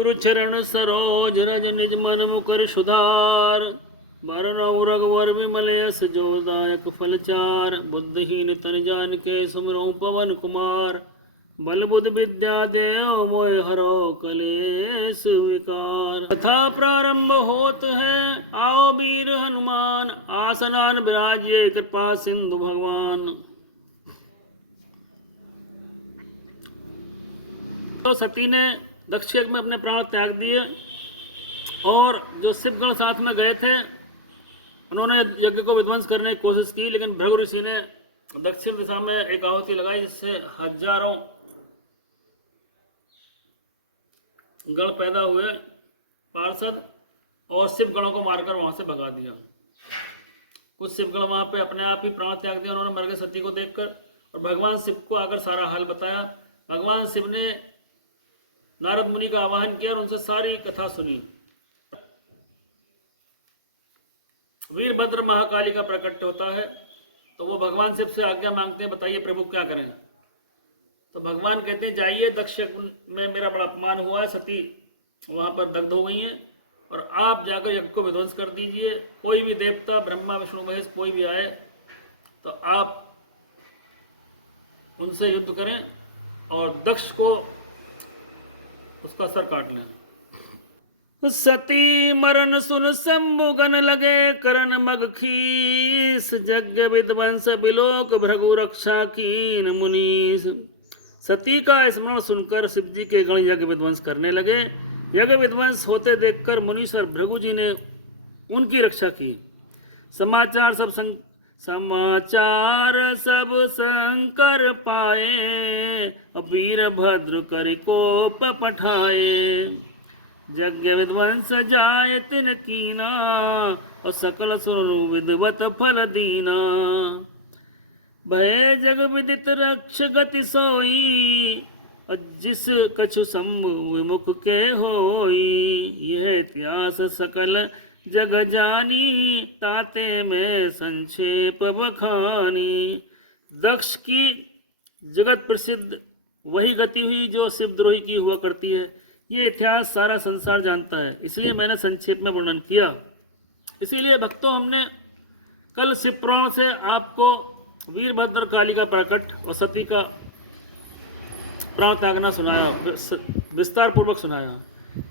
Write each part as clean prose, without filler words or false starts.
गुरुचरण सरोज रज निज मन मुकर सुधार। बरनउँ रघुवर विमल यस जोदायक फलचार। बुद्धिहीन तन जानिके सुमिरौं पवन कुमार। बल बुद्धि विद्या देव मोहि हरो कलेस विकार। कथा प्रारंभ होत है आओ वीर हनुमान। आसनान विराजिए कृपा सिंधु भगवान। तो सती ने दक्ष यज्ञ में अपने प्राण त्याग दिए और जो शिवगण साथ में गए थे उन्होंने यज्ञ को विध्वंस करने की कोशिश की, लेकिन भृगु ऋषि ने दक्षिण दिशा में एक आहुति लगाई जिससे हजारों गण पैदा हुए पार्षद और शिवगणों को मारकर वहां से भगा दिया। कुछ शिवगण वहां पे अपने आप ही प्राण त्याग दिया उन्होंने मर गए सती को देखकर, और भगवान शिव को आकर सारा हाल बताया। भगवान शिव ने नारद मुनि का आवाहन किया और उनसे सारी कथा सुनी। वीरभद्र महाकाली का प्रकट होता है तो वो भगवान शिव से आज्ञा मांगते हैं, बताइए प्रभु क्या करें। तो भगवान कहते हैं जाइए, दक्ष में मेरा बड़ा अपमान हुआ है, सती वहां पर दग्ध हो गई है और आप जाकर यज्ञ को विध्वंस कर दीजिए। कोई भी देवता ब्रह्मा विष्णु महेश कोई भी आए तो आप उनसे युद्ध करें और दक्ष को उसका सर काट लें। सती मरण सुन शंभुगन लगे करन मग खीस। यज्ञ विध्वंस बिलोक भृगु रक्षा कीन मुनीस। सती का स्मरण सुनकर शिव जी के गण यज्ञ विध्वंस करने लगे। यज्ञ विध्वंस होते देखकर मुनीश्वर भृगु जी ने उनकी रक्षा की। समाचार सब शंकर पाए। वीरभद्र करि कोप पठाए। यज्ञ विध्वंस जाय तिन कीना। और सकल सुर विद्वत फल दीना। भय जग विदित रक्ष गति सोई। और जिस कछु शंभु विमुख के होई। यह इतिहास सकल जग जानी। ताते में संक्षेप बखानी। दक्ष की जगत प्रसिद्ध वही गति हुई जो शिवद्रोही की हुआ करती है। ये इतिहास सारा संसार जानता है, इसलिए मैंने संक्षेप में वर्णन किया। इसीलिए भक्तों, हमने कल शिव पुराण से आपको वीरभद्र काली का प्रकट और सती का प्राण त्यागना सुनाया, विस्तार पूर्वक सुनाया,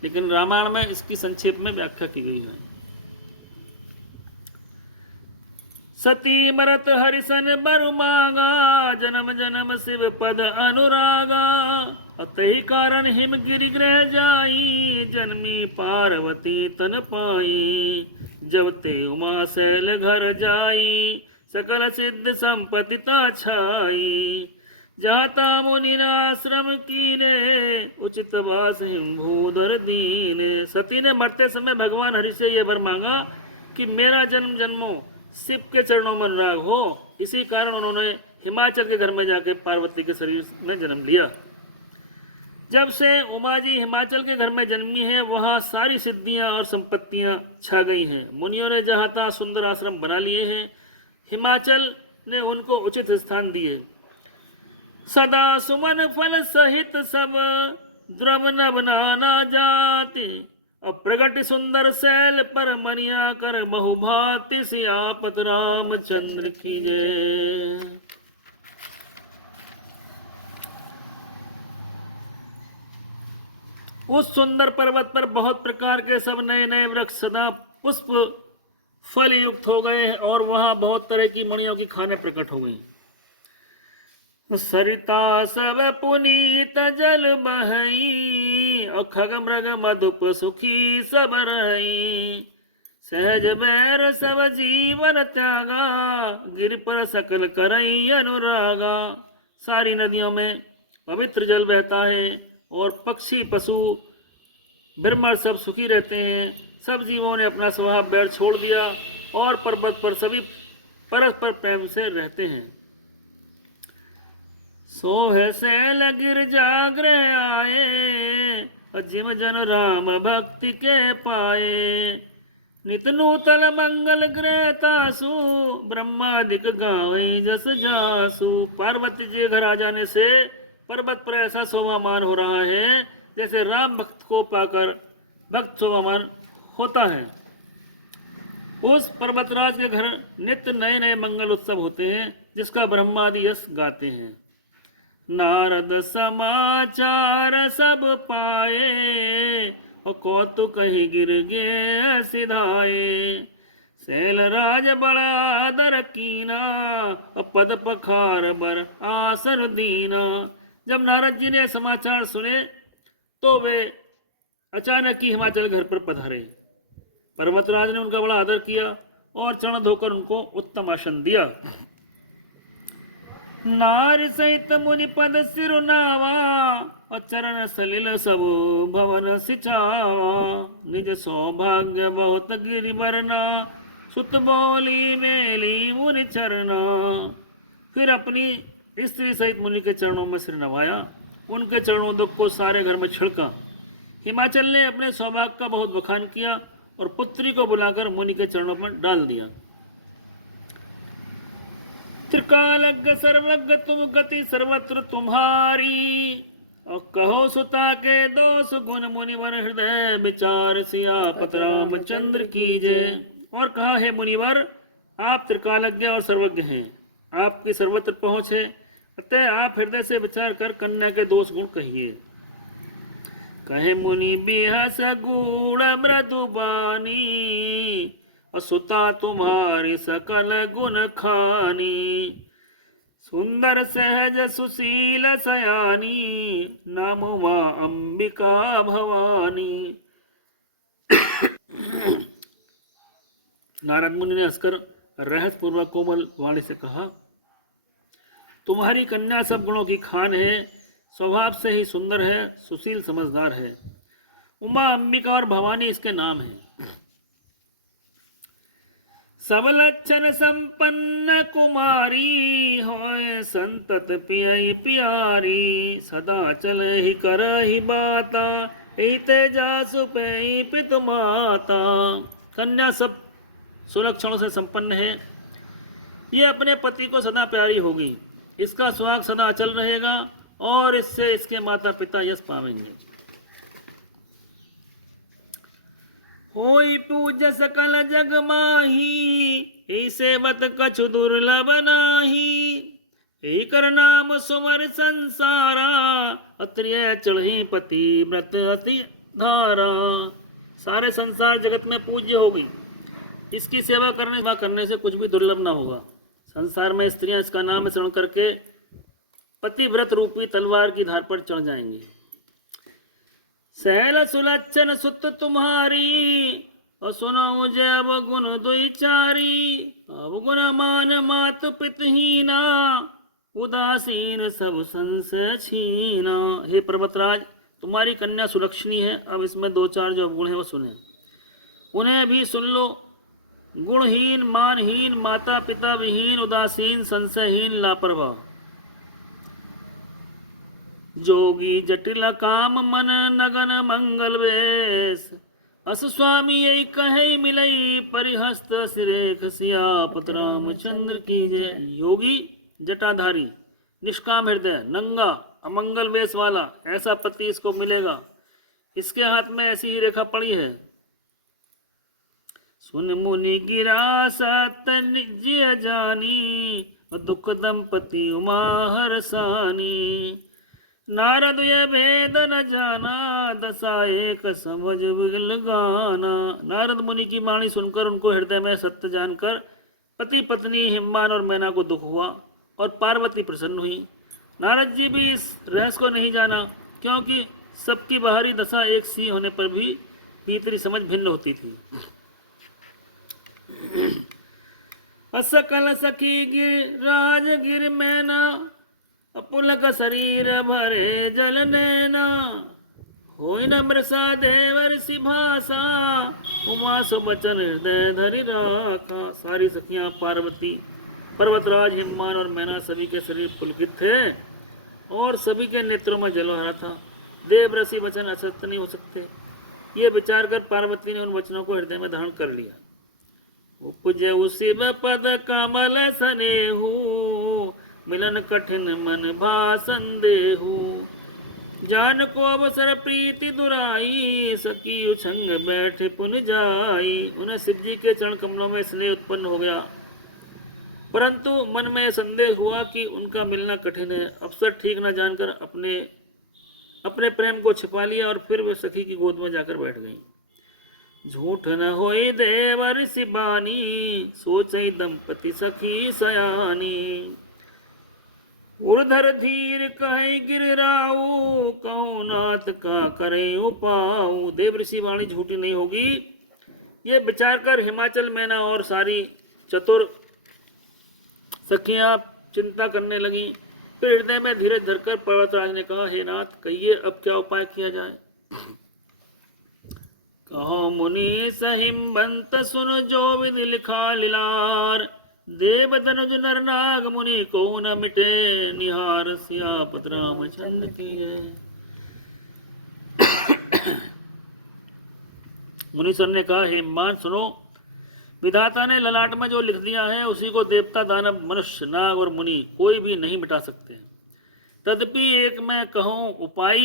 लेकिन रामायण में इसकी संक्षेप में व्याख्या की गई है। सती मरत हरिसन बरु मांगा। जन्म जन्म शिव पद अनुरागा। अतहि कारण हिम गिरि गृह जाई। जन्मी पार्वती तन पाई। जब ते उमा शैल घर जाई। सकल सिद्ध संपत्ति ता छाई। जाता मुनि आश्रम कीने। उचित वास हिम भूधर दीने। सती ने मरते समय भगवान हरि से यह वर मांगा कि मेरा जन्म जन्मों शिव के चरणों में अनुराग हो। इसी कारण उन्होंने हिमाचल के घर में जाकर पार्वती के शरीर में जन्म लिया। जब से उमा जी हिमाचल के घर में जन्मी है वहां सारी सिद्धियां और संपत्तियां छा गई हैं। मुनियों ने जहां तहां सुंदर आश्रम बना लिए हैं। हिमाचल ने उनको उचित स्थान दिए। सदा सुमन फल सहित सब। द्रव नभ नाना जाति। और प्रगट सुंदर शैल पर मनिया कर बहुभाति। सियापत रामचंद्र की जय। उस सुंदर पर्वत पर बहुत प्रकार के सब नए नए वृक्ष सदा पुष्प फल युक्त हो गए और वहां बहुत तरह की मणियों की खाने प्रकट हो गई। सरिता सब पुनीत जल बहई। और खग मृग मधुप सुखी सब रही। सहज बैर सब जीवन त्यागा। गिर पर सकल करई अनुरागा। सारी नदियों में पवित्र जल बहता है और पक्षी पशु ब्रह्मा सब सुखी रहते हैं। सब जीवों ने अपना स्वभाव बैर छोड़ दिया और पर्वत पर सभी परस्पर प्रेम से रहते हैं। सोहे सैल गिर जागृह आए। जिम जन राम भक्ति के पाए। नित नूतन मंगल गृह तासु। ब्रह्मादिक गावई जस जासु। पार्वती जी घर आ जाने से पर्वत पर ऐसा शोभामान हो रहा है जैसे राम भक्त को पाकर भक्त शोभामान होता है। उस पर्वतराज के घर नित्य नए नए मंगल उत्सव होते हैं, जिसका ब्रह्मादि यश गाते हैं। नारद समाचार सब पाए, और कौतुक ही गिर गे सिधाए। शैलराज बड़ा आदर कीना, और पद पखार बर आसन दीना। जब नारद जी ने समाचार सुने तो वे अचानक ही हिमाचल घर पर पधारे। पर्वतराज ने उनका बड़ा आदर किया और चरण धोकर उनको उत्तम आसन दिया। नार सहित मुनि पद सिरुनावा, और चरण सलिल सब भवन सिचावा। निज सौभाग्य बहुत गिरि बरना, सुत बोली मेली मुनि चरना। फिर अपनी स्त्री सहित मुनि के चरणों में सिर नवाया, उनके चरणों दुख को सारे घर में छिड़का। हिमाचल ने अपने सौभाग्य का बहुत बखान किया और पुत्री को बुलाकर मुनि के चरणों पर डाल दिया। त्रिकालज्ञ सर्वज्ञ तुम गति सर्वत्र तुम्हारी, और कहो सुता के दोष गुण मुनिवर हृदय विचार। सियापत रामचंद्र कीजे। और कहा, है मुनिवर, आप त्रिकालज्ञ और सर्वज्ञ हैं, आपकी सर्वत्र पहुंच है, अतः आप हृदय से विचार कर कन्या के दोष गुण कहिए। कहे मुनि बिहस गूढ़ मृदुबानी, और सुता तुम्हारी सकल गुण खानी। सुंदर सहज सुशील सयानी, नाम मां अंबिका भवानी। नारद मुनि ने हंसकर रहस्यपूर्वक कोमल वाणी से कहा, तुम्हारी कन्या सब गुणों की खान है, स्वभाव से ही सुंदर है, सुशील समझदार है। उमा, अंबिका और भवानी इसके नाम हैं। सब लक्षण संपन्न कुमारी, होए संतत पियई प्यारी। सदा चल ही कर ही बाता, हिते जासु पेई पित माता। कन्या सब सुलक्षणों से संपन्न है, ये अपने पति को सदा प्यारी होगी, इसका सुहाग सदा अचल रहेगा, और इससे इसके माता पिता यश पावेंगे। होई पूज्य सकल जग माही, ही सेवत कछु दुर्लभ नाही। ही कर नाम सुमर संसारा, अत्रिय चढ़ी पति व्रत अति धारा। सारे संसार जगत में पूज्य होगी, इसकी सेवा करने से कुछ भी दुर्लभ ना होगा। संसार में स्त्रियां इसका नाम स्मरण करके पतिव्रत रूपी तलवार की धार पर चढ़ जाएंगी। सहल सुलक्षण सुत तुम्हारी, और सुनो जब गुण दुई चारी। अवगुण मान मात पितहीना, उदासीन सब संशय छीना। हे पर्वतराज, तुम्हारी कन्या सुलक्षणी है, अब इसमें दो चार जो अवगुण है वो सुने, उन्हें भी सुन लो। गुणहीन, मानहीन, माता पिता विहीन, उदासीन, संशयहीन, लापरवाह। जोगी जटिल काम मन नगन मंगल वेश, अस स्वामी यही कहे मिलई परिहस्त सिरेख। सियापत रामचंद्र की जय। योगी जटाधारी, निष्काम हृदय, नंगा, अमंगल वेश वाला, ऐसा पति इसको मिलेगा, इसके हाथ में ऐसी ही रेखा पड़ी है। सुन मुनि गिरा सत्य जानी, दुख दंपति उमा हरसानी। नारद ये भेद न जाना, दशा एक समझ विगल गाना। नारद मुनि की वाणी सुनकर उनको हृदय में सत्य जानकर पति पत्नी हिमवान और मैना को दुख हुआ, और पार्वती प्रसन्न हुई। नारद जी भी इस रहस्य को नहीं जाना, क्योंकि सबकी बाहरी दशा एक सी होने पर भी भीतरी समझ भिन्न होती थी। असकल सखी गिर राज गिर मैना, पुलक शरीर भरे जल नैना। होई न मृषा देवर सी भाषा, उमा सुबचन हृदय धरि राखा। सारी सखियां पार्वती, पर्वतराज, हिमवान और मैना सभी के शरीर पुलकित थे और सभी के नेत्रों में जल आ रहा था। देवरसी वचन असत्य नहीं हो सकते, ये विचार कर पार्वती ने उन वचनों को हृदय में धारण कर लिया। उपजे शिव पद कमल सनेहू, मिलन कठिन मन भा संदेहू। जान को अवसर प्रीति दुराई, सकी उछंग बैठ पुन जाई। उन्हें शिव जी के चरण कमलों में स्नेह उत्पन्न हो गया, परंतु मन में संदेह हुआ कि उनका मिलना कठिन है। अवसर ठीक न जानकर अपने अपने प्रेम को छिपा लिया और फिर वे सखी की गोद में जाकर बैठ गईं। झूठ न होई देवर सिबानी, सोचई दंपति सखी सयानी। उर्धर धीर कहे गिरराऊ, कहूँ नाथ का करे उपाऊ। देव ऋषि वाणी झूठी नहीं होगी, ये विचार कर हिमाचल मैना और सारी चतुर सखियां चिंता करने लगी। फिर हृदय में धीरज धरकर पर्वतराज ने कहा, हे नाथ, कहिए अब क्या उपाय किया जाए। कहो मुनि सहिमबंत सुन जो विधि लिखा लीलार। देव धनुज नर नाग मुनि को न मिटे, निहार सियापत रामचंद्र की है। मुनीश्वर ने कहा, हे मान सुनो, विधाता ने ललाट में जो लिख दिया है उसी को देवता, दानव, मनुष्य, नाग और मुनि कोई भी नहीं मिटा सकते। तदपि एक मैं कहूँ उपाय,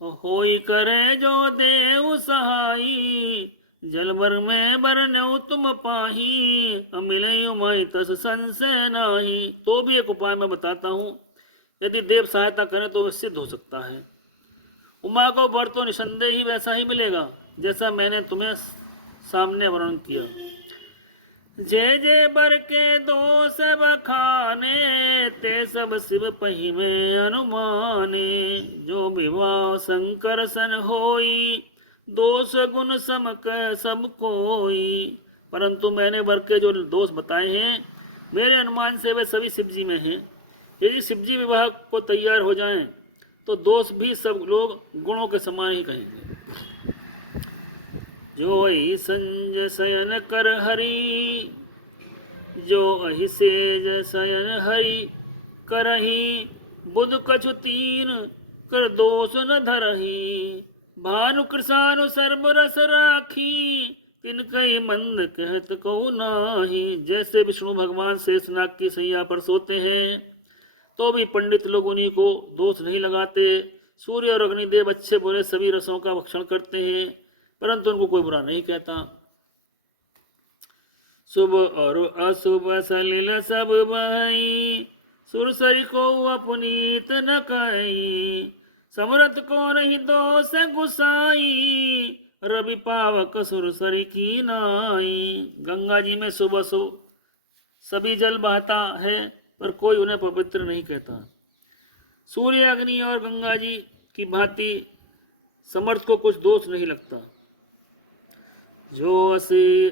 होई करे जो देव सहाई। जलबर में बरन्यौ तुम पाही, अमिलयु मई तस संशय नाही। तो भी एक उपाय मैं बताता हूँ, यदि देव सहायता करें तो वह सिद्ध हो सकता है। उमा को वर तो निसंदेह ही वैसा ही मिलेगा जैसा मैंने तुम्हें सामने वर्णन किया। जय जय बर के दो सब खाने, ते सब शिव पही में अनुमाने। जो विवाह शंकर सन होई, दोष गुण समक सब कोई। परंतु मैंने वर के जो दोष बताए हैं, मेरे अनुमान से वे सभी शिव जी में हैं। यदि शिव जी विवाह को तैयार हो जाएं, तो दोष भी सब लोग गुणों के समान ही कहेंगे। जो अहि संज शयन कर हरि, जो अहि सेज शयन हरि करहि। बुध कछु तीन कर दोष न धरहि। भानु कृषानु सर्व रस राखी, तिनकई मंद कहत को नाही। जैसे विष्णु भगवान शेषनाग की सैया पर सोते हैं, तो भी पंडित लोग उन्हीं को दोष नहीं लगाते। सूर्य और अग्निदेव अच्छे बुरे सभी रसों का भक्षण करते हैं, परंतु उनको कोई बुरा नहीं कहता। शुभ और अशुभ सलिल सब बहई, सुरसरी को अपनीत न कई। समरथ को नहीं दोष गुसाई, रवि पावक सुरसरी की नाई। गंगा जी में सुबह सुबह सभी जल बहता है, पर कोई उन्हें पवित्र नहीं कहता। सूर्य, अग्नि और गंगा जी की भांति समर्थ को कुछ दोष नहीं लगता। जो असी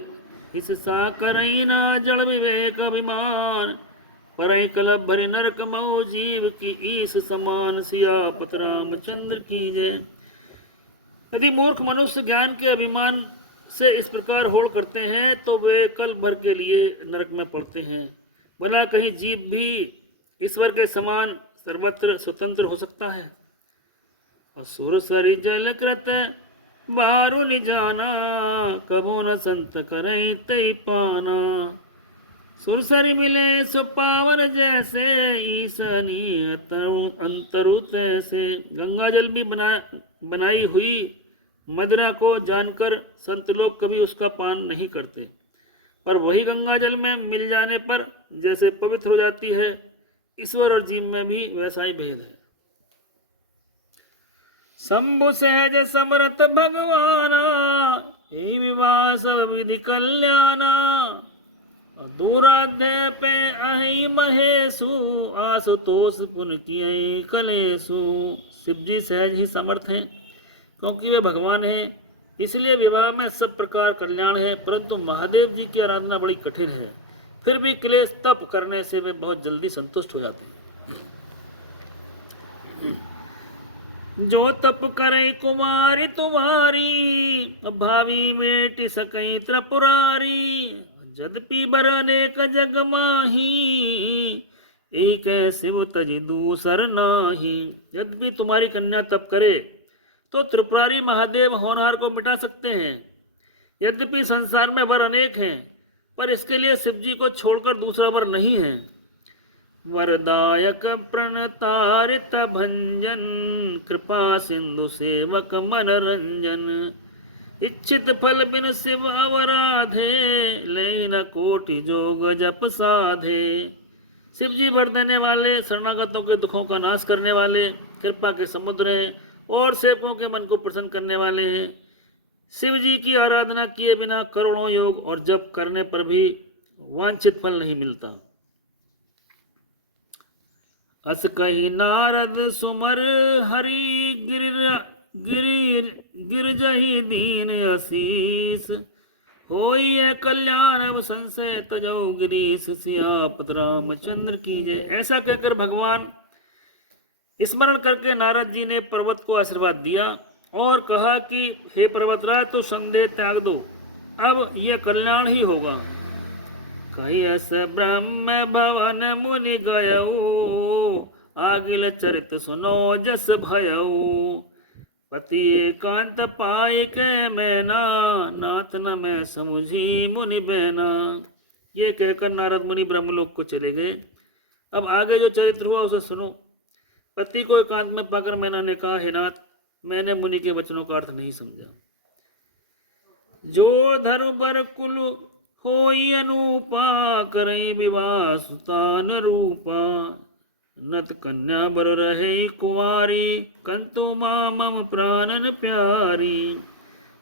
इस सा करई ना जड़ विवेक अभिमान, परई कलप भरी नरक मऊ जीव की ईस समान। सियापत रामचंद्र की जय। यदि मूर्ख मनुष्य ज्ञान के अभिमान से इस प्रकार होड़ करते हैं, तो वे कल भर के लिए नरक में पड़ते हैं। भला कहीं जीव भी ईश्वर के समान सर्वत्र स्वतंत्र हो सकता है। असुर सरि जल कृत बारू निजाना, कबो न संत करई तई पाना। सुरसरी मिले सो पावन जैसे, ईसनी अंतरु तैसे। गंगा जल भी बनाई हुई मदिरा को जानकर संत लोग कभी उसका पान नहीं करते, पर वही गंगा जल में मिल जाने पर जैसे पवित्र हो जाती है, ईश्वर और जीव में भी वैसा ही भेद है। शंभु सहज समरथ भगवाना, हे विवाह सब विधि कल्याणा। दूराध्याय पे अहि महेशु, आशुतोष पुन किए कलेशु। शिव जी सहज ही समर्थ हैं, क्योंकि वे भगवान हैं, इसलिए विवाह में सब प्रकार कल्याण है। परंतु महादेव जी की आराधना बड़ी कठिन है, फिर भी क्लेश तप करने से वे बहुत जल्दी संतुष्ट हो जाते हैं। जो तप करे कुमारी तुम्हारी, भावी मेट सकई त्रिपुरारी। जदपि बर अनेक जग माही, एक शिव तज दूसर नाही। यद्यपि तुम्हारी कन्या तप करे तो त्रिपुरारी महादेव होनहार को मिटा सकते हैं। यद्यपि संसार में वर अनेक हैं, पर इसके लिए शिव जी को छोड़कर दूसरा वर नहीं है। वरदायक प्रणतारित भंजन, कृपा सिंधु सेवक मनरंजन। इच्छित फल बिन शिव अवराधे, लेन कोटि जोग जप साधे। शिव जी वर देने वाले, शरणागतों के दुखों का नाश करने वाले, कृपा के समुद्र हैं और सेवकों के मन को प्रसन्न करने वाले हैं। शिव जी की आराधना किए बिना करोड़ों योग और जप करने पर भी वांछित फल नहीं मिलता। अस कही नारद सुमर हरि, गिरजहि दीन आशीष। होई है कल्याण अब संशय तजौ गिरीश, सियापत रामचंद्र की जय। ऐसा कहकर भगवान स्मरण करके नारद जी ने पर्वत को आशीर्वाद दिया और कहा कि हे पर्वतराज, तो संदेह त्याग दो, अब यह कल्याण ही होगा। कही अस ब्रह्म भवन मुनि गयऊ, आगिल चरित सुनो जस भयऊ। पति एकांत पाए के मैना, नाथ न मैं समुझी मुनि बहना। ये कहकर नारद मुनि ब्रह्मलोक को चले गए। अब आगे जो चरित्र हुआ उसे सुनो। पति को एकांत में पाकर मैना ने कहा, हे नाथ, मैंने मुनि के वचनों का अर्थ नहीं समझा। जो धरु बर कुल होई अनूपा, करई विवाह सुतान रूपा। नत कन्या बर रहे कुंवारी, कंतु मां मम प्राणन प्यारी।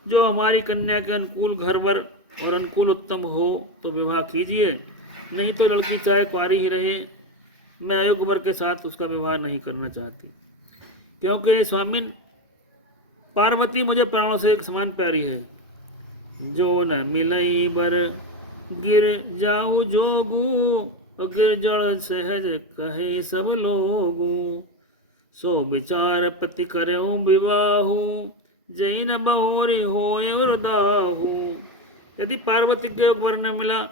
जो हमारी कन्या के अनुकूल घर वर और अनुकूल उत्तम हो तो विवाह कीजिए, नहीं तो लड़की चाहे कुंवारी ही रहे, मैं अयोग्य वर के साथ उसका विवाह नहीं करना चाहती। क्योंकि स्वामिन, पार्वती मुझे प्राणों से एक समान प्यारी है। जो न मिलई बर गिर जाऊ जोगू, गिर जड़ सहज कहे सब लोगू। सो विचार पति करेऊ विवाहू, जैन बहोरी होए वरदाहू। यदि पार्वती के वर न मिला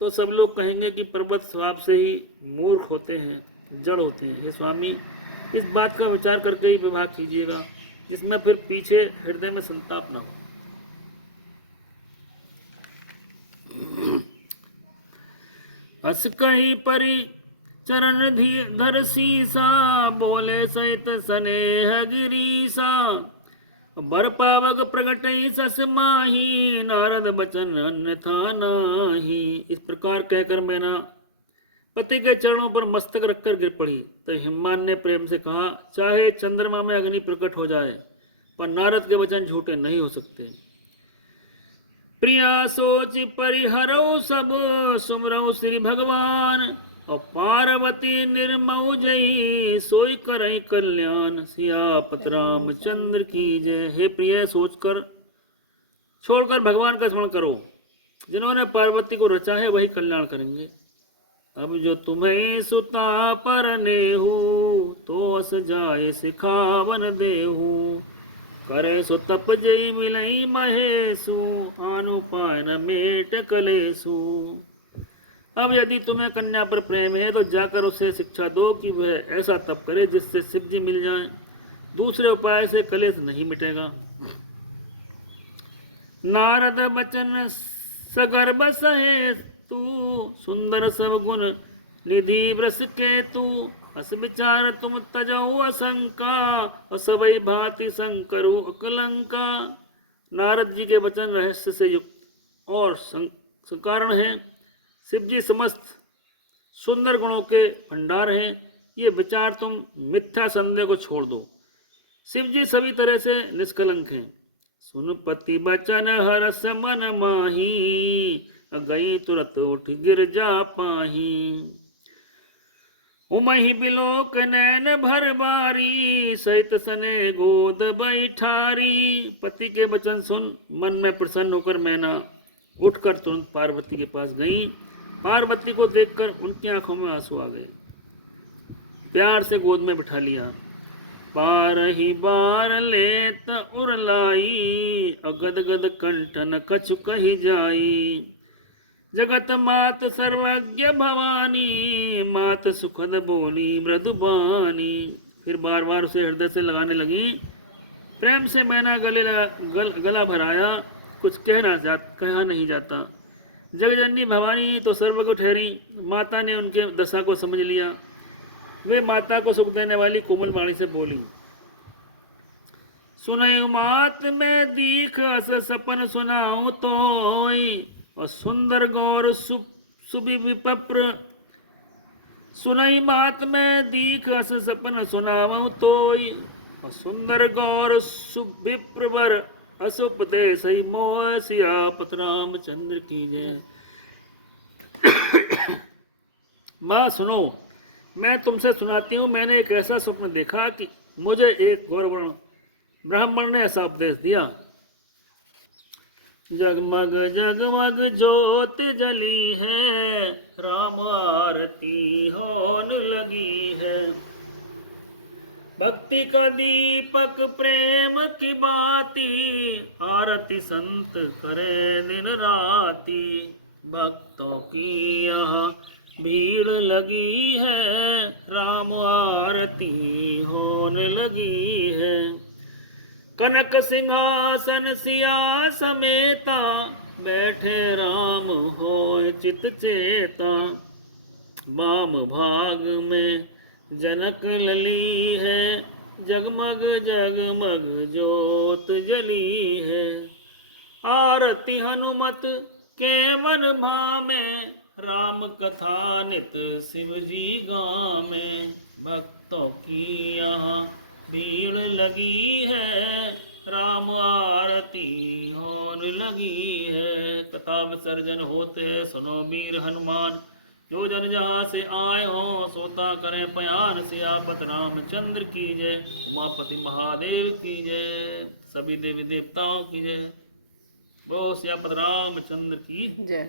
तो सब लोग कहेंगे कि पर्वत स्वभाव से ही मूर्ख होते हैं, जड़ होते हैं। हे स्वामी, इस बात का विचार करके ही विवाह कीजिएगा, जिसमें फिर पीछे हृदय में संताप न हो। अस कही परि चरण धर सीसा, बोले सहित स्नेह गिरीसा। बर पावक प्रगटई सस माही, नारद बचन अन्यथा नाही। इस प्रकार कहकर मैना पति के चरणों पर मस्तक रखकर गिर पड़ी। तो हिम्मान ने प्रेम से कहा, चाहे चंद्रमा में अग्नि प्रकट हो जाए, पर नारद के वचन झूठे नहीं हो सकते। प्रिया सोच परिहरौ सब, सुमरौ श्री भगवान। और पार्वती निर्मऊ जई, सोई करई कल्याण। सियापत रामचंद्र की जय। हे प्रिय, सोचकर छोड़कर भगवान का स्मरण करो। जिन्होंने पार्वती को रचा है वही कल्याण करेंगे। अब जो तुम्हें सुता पर नेहू, तो अस जाए सिखावन देहू। करे सो तप जई मिलई महेशु, आनु पाय न मेट कलेसु। अब यदि तुम्हें कन्या पर प्रेम है तो जाकर उसे शिक्षा दो कि वह ऐसा तप करे जिससे शिव जी मिल जाएं। दूसरे उपाय से कलेश नहीं मिटेगा। नारद बचन सगर्भ सहे तू, सुंदर सब गुण निधि वृष के तू। अस विचार तुम तजऊ असंका, असवई भांति संकरु अकलंका। नारद जी के वचन रहस्य से युक्त और कारण है। शिव जी समस्त सुंदर गुणों के भंडार हैं। ये विचार तुम मिथ्या संदेह को छोड़ दो। शिव जी सभी तरह से निष्कलंक हैं। सुन पति बचन हरस मन माही, गई तुरत उठ गिर जा पाही। उमहि बिलोक नैन भर बारी, सहित सने गोद बैठारी। पति के वचन सुन मन में प्रसन्न होकर मैना उठकर तुरंत पार्वती के पास गई। पार्वती को देखकर उनकी आंखों में आंसू आ गए। प्यार से गोद में बिठा लिया। पार ही बार लेत उरलाई, अगद गद कंठन कछु कही जाई। जगत मात सर्वज्ञ भवानी, मात सुखद बोली मृदुबानी। फिर बार बार उसे हृदय से लगाने लगी। प्रेम से मैना गला भराया। कुछ कहा नहीं जाता। जगजननी भवानी तो सर्वज्ञ ठहरी। माता ने उनके दशा को समझ लिया। वे माता को सुख देने वाली कोमल वाणी से बोली, सुनई मात में दीख अस सपन सुनाऊं तोई, और सुंदर गौर सुबि विपप्र। सुनई मात में दीख अस सपन सुनाऊं तोई, और सुंदर गौर सुविप्रवर अस उपदेश मोह सियापत रामचंद्र की जय। माँ सुनो, मैं तुमसे सुनाती हूँ। मैंने एक ऐसा स्वप्न देखा कि मुझे एक गौरवर्ण ब्राह्मण ने ऐसा उपदेश दिया, जगमग जगमग ज्योत जली है, राम आरती होन लगी है। भक्ति का दीपक प्रेम की बाती, आरती संत करे दिन राती। भक्तों की यहाँ भीड़ लगी है, राम आरती होन लगी है। कनक सिंहासन सिया समेता, बैठे राम होय चित चेता। वाम भाग में जनक लली है, जगमग जगमग ज्योत जली है। आरती हनुमत के मन भामे, राम कथा नित शिव जी गामे। भक्तों की यहाँ भीड़ लगी है, राम आरती होन लगी है। कथा विसर्जन होते सुनो वीर हनुमान, जो जन जहाँ से आए हों सोता करें पयान। सियापत रामचंद्र की जय, उमापति महादेव की जय, सभी देवी देवताओं की जय। वो सियापत रामचंद्र की जय।